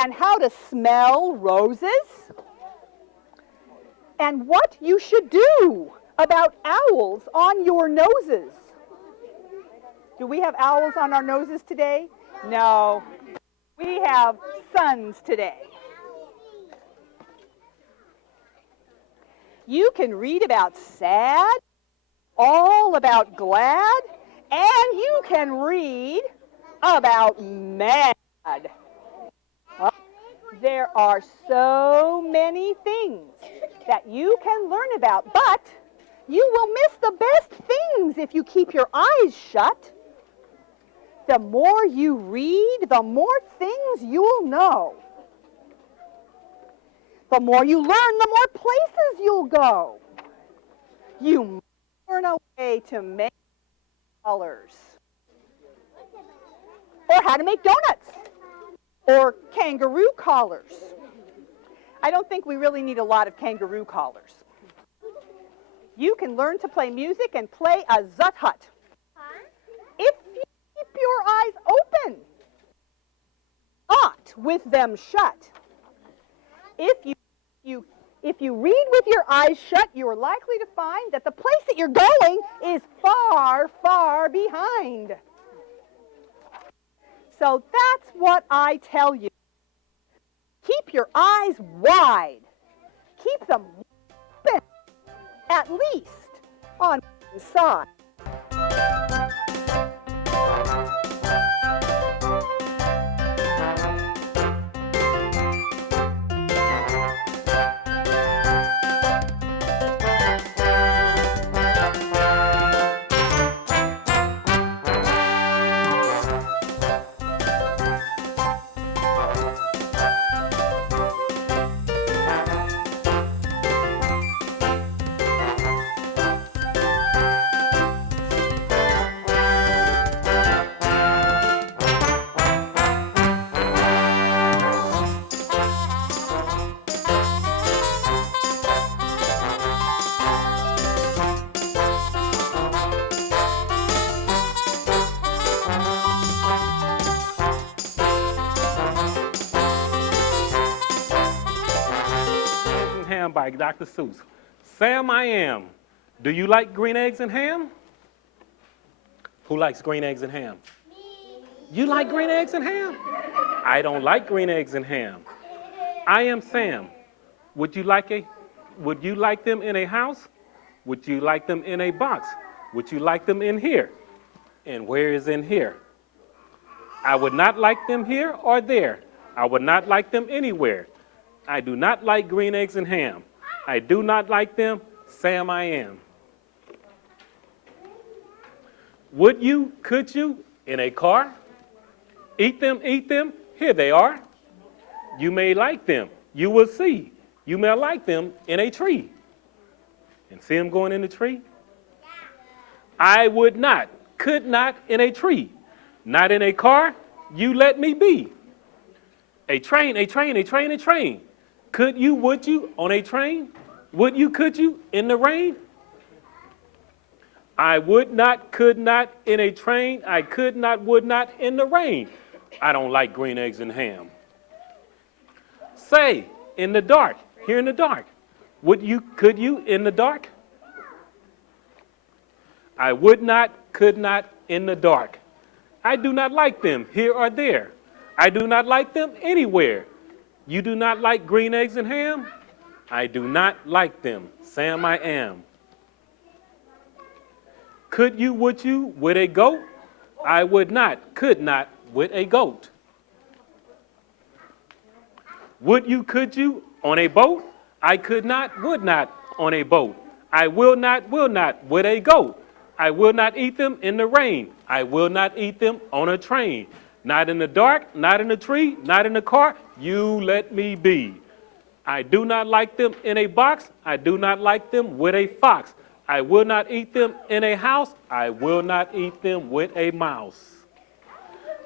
and how to smell roses, and what you should do about owls on your noses. Do we have owls on our noses today? No. We have suns today. You can read about sad, all about glad, and you can read about mad. Well, there are so many things that you can learn about, but you will miss the best things if you keep your eyes shut. The more you read, the more things you'll know. The more you learn, the more places you'll go. You learn a way to make colors, or how to make donuts, or kangaroo collars. I don't think we really need a lot of kangaroo collars. You can learn to play music and play a zut-hut. If you keep your eyes open, not with them shut. If you read with your eyes shut, you are likely to find that the place that you're going is far, far behind. So that's what I tell you. Keep your eyes wide. Keep them open, at least on one side. By Dr. Seuss. Sam, I am. Do you like green eggs and ham? Who likes green eggs and ham? Me. You like green eggs and ham? I don't like green eggs and ham. I am Sam. Would you like them in a house? Would you like them in a box? Would you like them in here? And where is in here? I would not like them here or there. I would not like them anywhere. I do not like green eggs and ham. I do not like them. Sam, I am. Would you, could you, in a car? Eat them, here they are. You may like them. You will see. You may like them in a tree. And see them going in the tree? I would not, could not in a tree. Not in a car. You let me be. A train, a train, a train, a train. Could you, would you, on a train? Would you, could you, in the rain? I would not, could not, in a train. I could not, would not, in the rain. I don't like green eggs and ham. Say, in the dark, here in the dark. Would you, could you, in the dark? I would not, could not, in the dark. I do not like them, here or there. I do not like them anywhere. You do not like green eggs and ham? I do not like them. Sam, I am. Could you, would you, with a goat? I would not, could not, with a goat. Would you, could you, on a boat? I could not, would not, on a boat. I will not, with a goat. I will not eat them in the rain. I will not eat them on a train. Not in the dark, not in a tree, not in a car. You let me be. I do not like them in a box. I do not like them with a fox. I will not eat them in a house. I will not eat them with a mouse.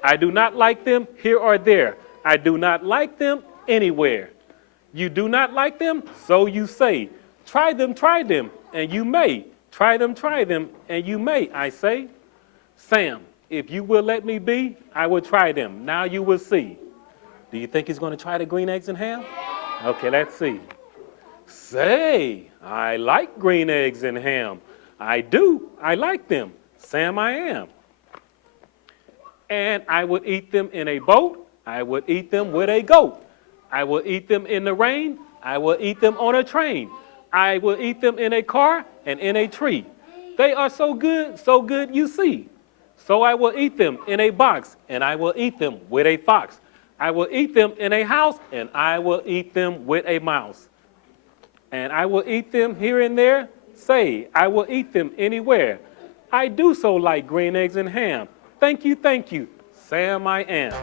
I do not like them here or there. I do not like them anywhere. You do not like them, so you say. Try them, and you may. Try them, and you may, I say. Sam, if you will let me be, I will try them. Now you will see. Do you think he's going to try the green eggs and ham? Okay, let's see. Say, I like green eggs and ham. I do. I like them. Sam, I am. And I would eat them in a boat. I would eat them with a goat. I will eat them in the rain. I will eat them on a train. I will eat them in a car and in a tree. They are so good you see. So I will eat them in a box, and I will eat them with a fox. I will eat them in a house, and I will eat them with a mouse. And I will eat them here and there. Say, I will eat them anywhere. I do so like green eggs and ham. Thank you, Sam I am.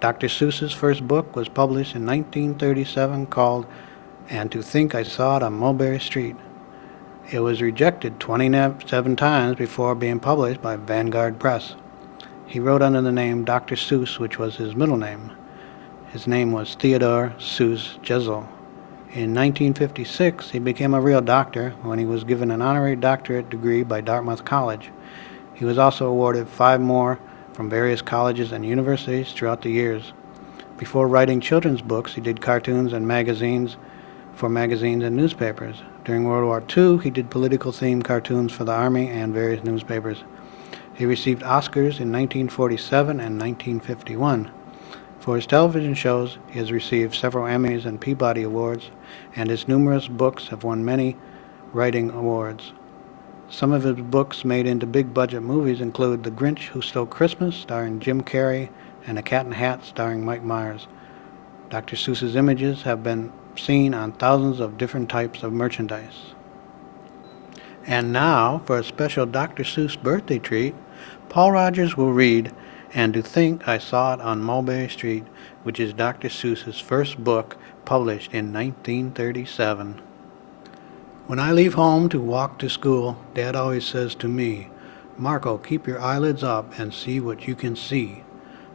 Dr. Seuss's first book was published in 1937 called And to Think I Saw It on Mulberry Street. It was rejected 27 times before being published by Vanguard Press. He wrote under the name Dr. Seuss, which was his middle name. His name was Theodore Seuss Jezel. In 1956, he became a real doctor when he was given an honorary doctorate degree by Dartmouth College. He was also awarded 5 more from various colleges and universities throughout the years. Before writing children's books, he did cartoons and magazines for magazines and newspapers. During World War II, he did political-themed cartoons for the Army and various newspapers. He received Oscars in 1947 and 1951. For his television shows, he has received several Emmys and Peabody Awards, and his numerous books have won many writing awards. Some of his books made into big-budget movies include The Grinch Who Stole Christmas, starring Jim Carrey, and A Cat in a Hat, starring Mike Myers. Dr. Seuss's images have been seen on thousands of different types of merchandise. And now, for a special Dr. Seuss birthday treat, Paul Rogers will read And to Think I Saw It on Mulberry Street, which is Dr. Seuss's first book published in 1937. When I leave home to walk to school, Dad always says to me, Marco, keep your eyelids up and see what you can see.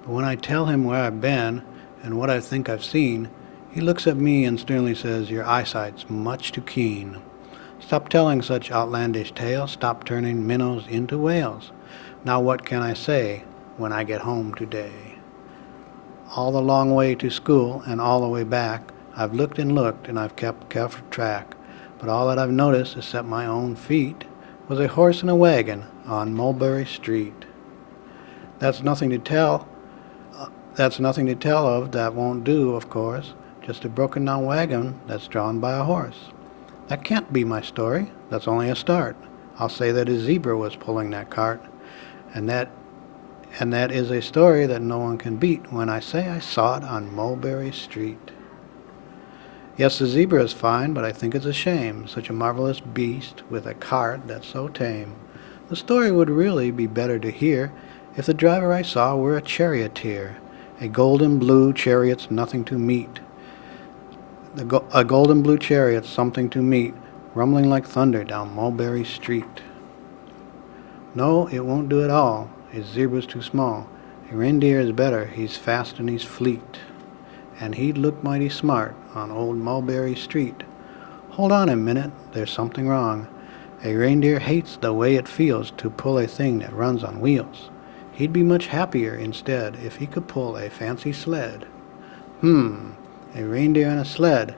But when I tell him where I've been and what I think I've seen, he looks at me and sternly says, your eyesight's much too keen. Stop telling such outlandish tales, stop turning minnows into whales. Now what can I say when I get home today? All the long way to school and all the way back, I've looked and I've kept careful track. But all that I've noticed, except my own feet, was a horse and a wagon on Mulberry Street. That's nothing to tell of. That won't do, of course. Just a broken down wagon that's drawn by a horse. That can't be my story. That's only a start. I'll say that a zebra was pulling that cart. And that is a story that no one can beat when I say I saw it on Mulberry Street. Yes, the zebra is fine, but I think it's a shame, such a marvelous beast with a cart that's so tame. The story would really be better to hear if the driver I saw were a charioteer, a golden blue chariot's nothing to meet. A golden blue chariot, something to meet, rumbling like thunder down Mulberry Street. No, it won't do at all. A zebra's too small. A reindeer is better. He's fast and he's fleet. And he'd look mighty smart on old Mulberry Street. Hold on a minute, there's something wrong. A reindeer hates the way it feels to pull a thing that runs on wheels. He'd be much happier instead if he could pull a fancy sled. A reindeer and a sled.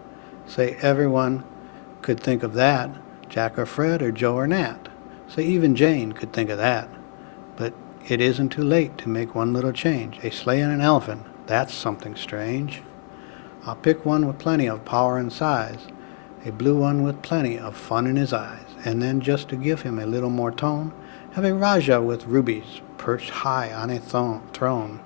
Say everyone could think of that. Jack or Fred or Joe or Nat. Say even Jane could think of that. But it isn't too late to make one little change. A sleigh and an elephant, that's something strange. I'll pick one with plenty of power and size, a blue one with plenty of fun in his eyes, and then just to give him a little more tone, have a Raja with rubies perched high on a throne.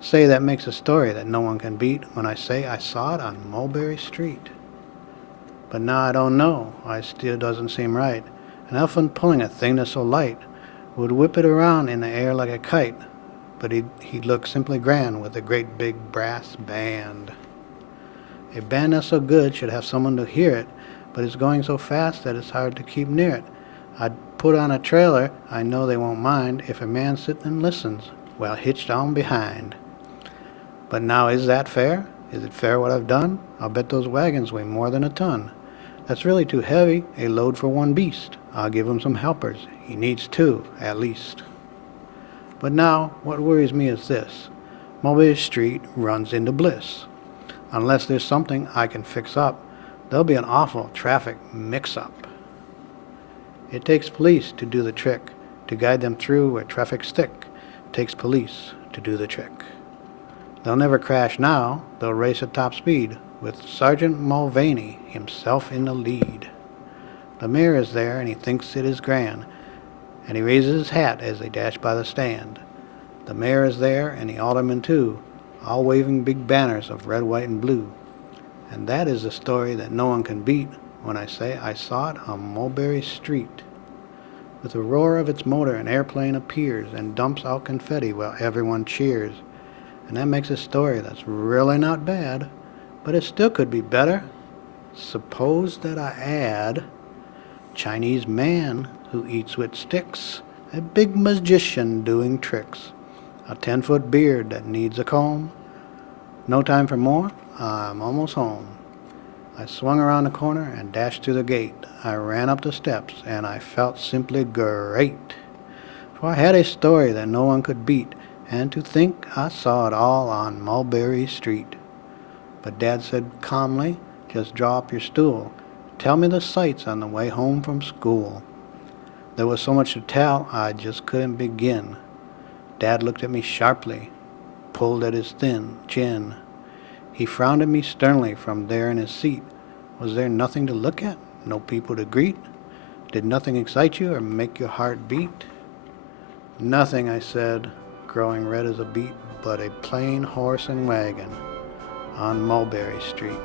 Say that makes a story that no one can beat when I say I saw it on Mulberry Street. But now I don't know, it still doesn't seem right. An elephant pulling a thing that's so light would whip it around in the air like a kite, but he'd look simply grand with a great big brass band. A band that's so good should have someone to hear it, but it's going so fast that it's hard to keep near it. I'd put on a trailer, I know they won't mind, if a man sits and listens, while hitched on behind. But now is that fair? Is it fair what I've done? I'll bet those wagons weigh more than a ton. That's really too heavy, a load for one beast. I'll give him some helpers. He needs two, at least. But now, what worries me is this. Mulberry Street runs into bliss. Unless there's something I can fix up, there'll be an awful traffic mix-up. It takes police to do the trick, to guide them through where traffic's thick. It takes police to do the trick. They'll never crash now, they'll race at top speed, with Sergeant Mulvaney himself in the lead. The mayor is there, and he thinks it is grand, and he raises his hat as they dash by the stand. The mayor is there, and the aldermen too, all waving big banners of red, white, and blue. And that is the story that no one can beat when I say I saw it on Mulberry Street. With the roar of its motor, an airplane appears and dumps out confetti while everyone cheers. And that makes a story that's really not bad, but it still could be better. Suppose that I add Chinese man who eats with sticks, a big magician doing tricks, a 10-foot beard that needs a comb. No time for more, I'm almost home. I swung around the corner and dashed through the gate. I ran up the steps and I felt simply great. For I had a story that no one could beat, and to think I saw it all on Mulberry Street. But Dad said calmly, just draw up your stool. Tell me the sights on the way home from school. There was so much to tell, I just couldn't begin. Dad looked at me sharply, pulled at his thin chin. He frowned at me sternly from there in his seat. Was there nothing to look at? No people to greet? Did nothing excite you or make your heart beat? Nothing, I said, growing red as a beet, but a plain horse and wagon on Mulberry Street.